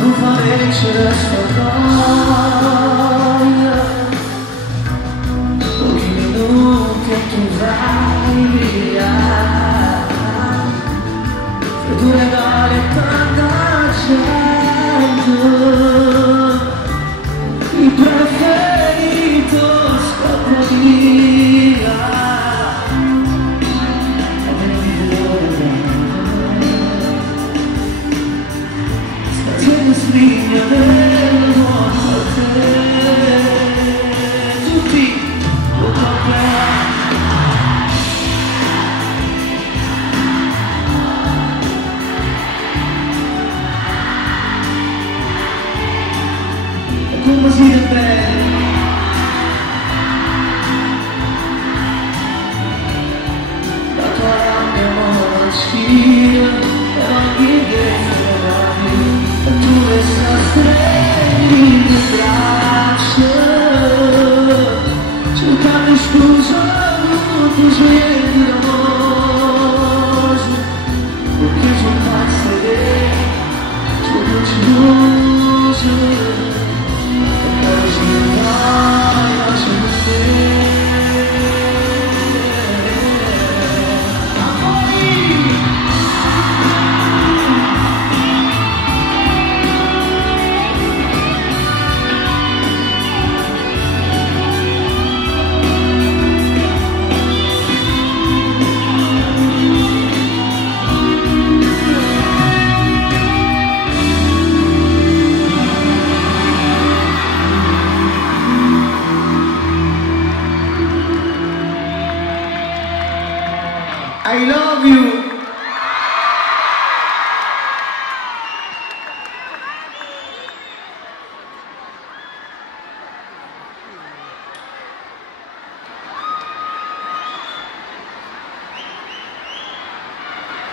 Non farei c'era storia, pochi minuti e tu vai via. Fai due regali e tanta gente, il preferito scappa via. Linea del nuovo a te, tutti lo capiamo. E come si è bello, la tua rabbia maschile e ogni guerra e tu resta stretti le braccia, cercando scusa tutti i suoi d'amore, perché ci passare, ci deluso, e poi ci vai a sentire. I love you.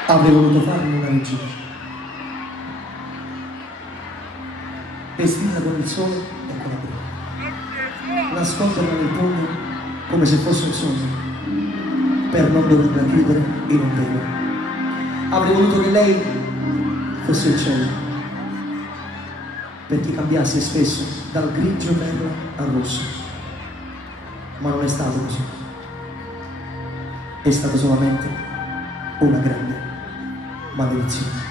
Avrei voluto farmi una regina, vestita con il sole e con la prima, nasconderla nel pugno come se fosse un sogno, per non doverla chiudere in un velo. Avrei voluto che lei fosse il cielo, perché cambiasse spesso dal grigio perla al rosso, ma non è stato così. È stata solamente una grande maledizione.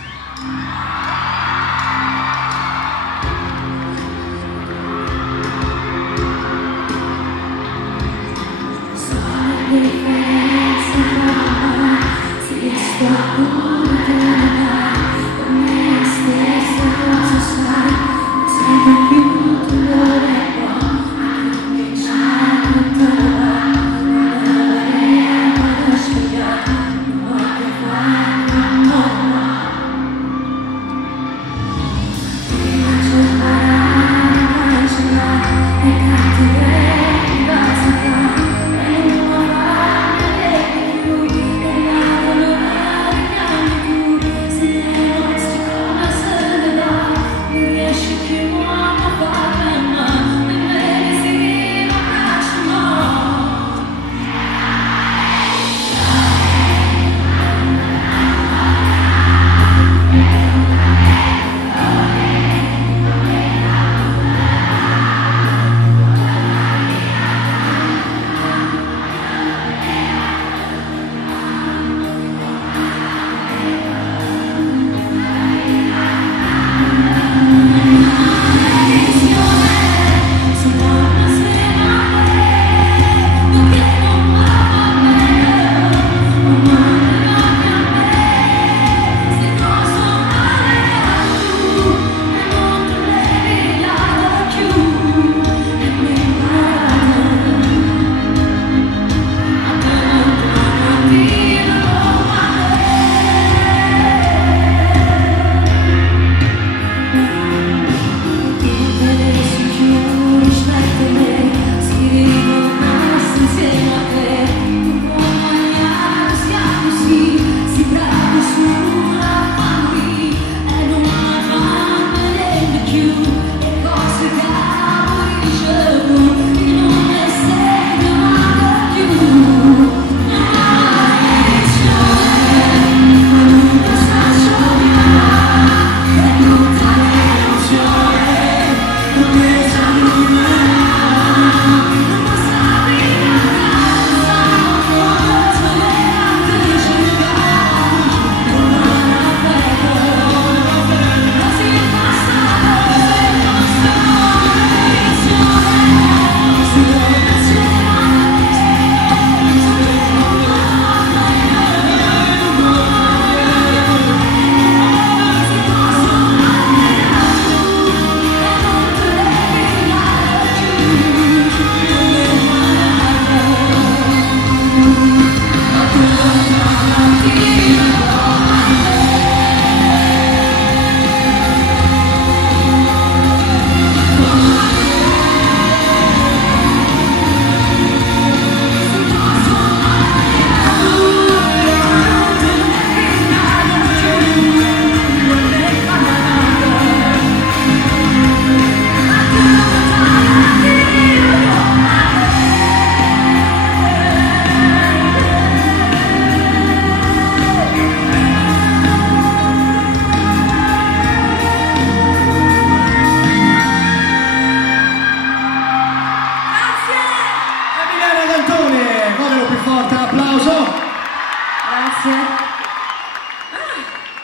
Grazie.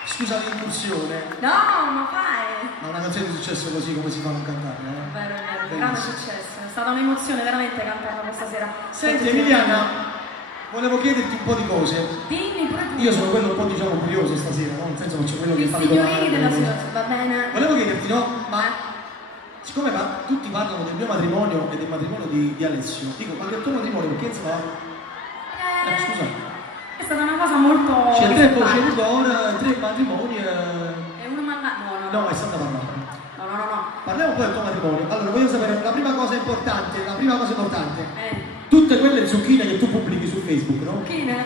Scusa l'incursione. No, ma fai. Ma una canzone di successo così come si fa a non cantare, eh? Vero, grande successo. È stata un'emozione veramente cantarla questa sera. Senti Emiliana, volevo chiederti un po' di cose. Dimmi pure tu. Io sono quello un po' diciamo curioso stasera, no? Nel senso faccio quello che I fa le signorini domande. della situazione, va bene? Volevo chiederti, no? Ma siccome tutti parlano del mio matrimonio e del matrimonio di Alessio, dico, ma del tuo matrimonio perché insomma. Scusa. È stata una cosa molto. C'è tempo c'è avuto ora 3 matrimoni. E uno mandato. No, è stata parlata. No. Parliamo poi del tuo matrimonio. Allora, voglio sapere la prima cosa importante, Eh. Tutte quelle zucchine che tu pubblichi su Facebook, no? Zucchine?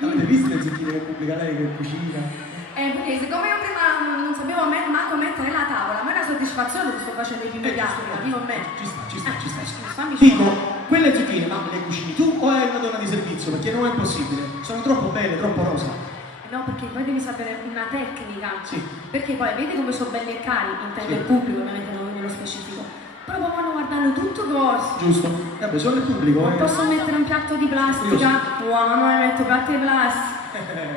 Avete visto le zucchine che pubblica lei che cucina? Perché siccome io prima non sapevo manco mettere la tavola, a me è una soddisfazione che sto facendo i primi piatti, capi con me? Ci sta. Fammi Dico, quelle zucchine, ma le cucini tu o è una donna di servizio? Perché non è possibile, sono troppo belle, troppo rosa. No, perché poi devi sapere una tecnica. Sì. Perché poi vedi come sono belli e cari, intende Sì. il pubblico, ovviamente non nello specifico. Però poi vanno guardando tutto così. Giusto. Vabbè, solo il pubblico. Non posso mettere un piatto di plastica, no, metto piatti di plastica.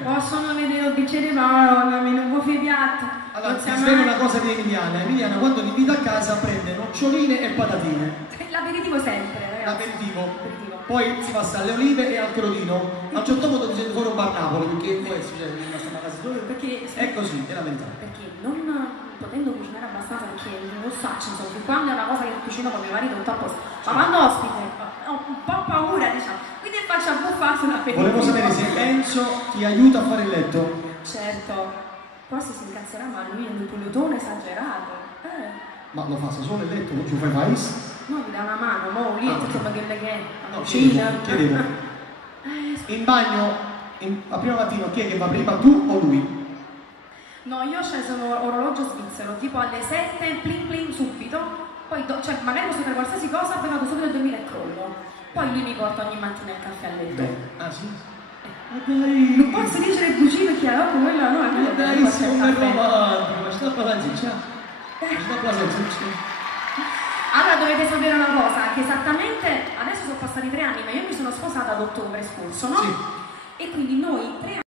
Possono vedere il bicchiere di Paolo, mi non vuoi fare i piatti. Allora, ti spiego una cosa di Emiliana. Emiliana quando ti invita a casa prende noccioline e patatine. L'aperitivo sempre, ragazzi. L'aperitivo. Poi si passa alle olive e al crodino. A un certo punto ti senti fuori un bar Napoli, perché poi succede che rimasta una casa dove. Perché È così, è la verità. Perché non potendo cucinare abbastanza, perché non faccio, insomma, fin quando è una cosa che cucino con mio marito tutto a posto. Ma quando ospite ho un po' paura, diciamo. Quindi faccio a buffare sull'aperitivo. Volevo sapere se Enzo ti aiuta a fare il letto. Certo, forse si incazzerà, ma lui è un plutone esagerato. Ma lo fa da solo il letto, non ci fai mai? No, mi dà una mano, mo lì, insomma, che è? No, Cucina. chiedevo. In bagno, a prima mattina, chi è che va prima, tu o lui? No, io ho sceso un orologio svizzero, tipo alle 7, plin plin subito, poi cioè magari posso fare qualsiasi cosa, poi vado subito a dormire e crollo. Poi lui mi porta ogni mattina il caffè a letto. Ah sì? Non posso dire le bugie perché allora quella no, è Dai, sei un romantico, ma sta parlando, ciao. Allora dovete sapere una cosa, che esattamente, adesso sono passati 3 anni, ma io mi sono sposata ad ottobre scorso, no? Sì. E quindi noi 3 anni